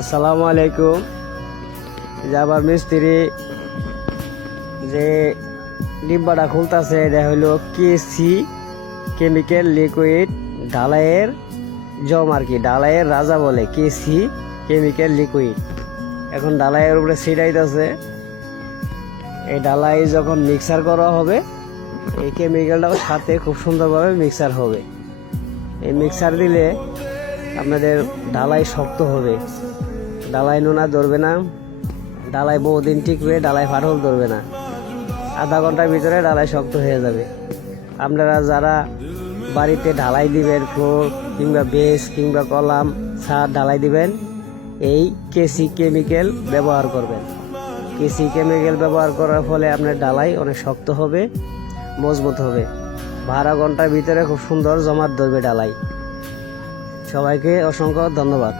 আসসালামু আলাইকুম। যাবার মিস্ত্রি যে ডিব্বাটা খুলতেছে এটা হলো কেসি কেমিক্যাল লিকুইড ঢালাইয়ের জম আর কি, ঢালাইয়ের রাজা বলে কেসি কেমিক্যাল লিকুইড। এখন ঢালাইয়ের উপরে ছিটাইতেছে। এই ঢালাই যখন মিক্সার করা হবে এই কেমিক্যালটাও সাথে খুব সুন্দরভাবে মিক্সার হবে। এই মিক্সার দিলে আপনাদের ঢালাই শক্ত হবে, ঢালাই নোনা ধরবে না, ঢালাই বহুদিন টিকবে, ঢালাই ফাটল ধরবে না। আধা ঘন্টার ভিতরে ঢালাই শক্ত হয়ে যাবে। আপনারা যারা বাড়িতে ঢালাই দিবেন, ফ্লোর কিংবা বেস কিংবা কলাম ছাদ ঢালাই দিবেন, এই কেসি কেমিক্যাল ব্যবহার করবেন। কেসি কেমিক্যাল ব্যবহার করার ফলে আপনার ঢালাই অনেক শক্ত হবে, মজবুত হবে। 12 ঘন্টার ভিতরে খুব সুন্দর জমাট ধরবে ঢালাই। সবাইকে অসংখ্য ধন্যবাদ।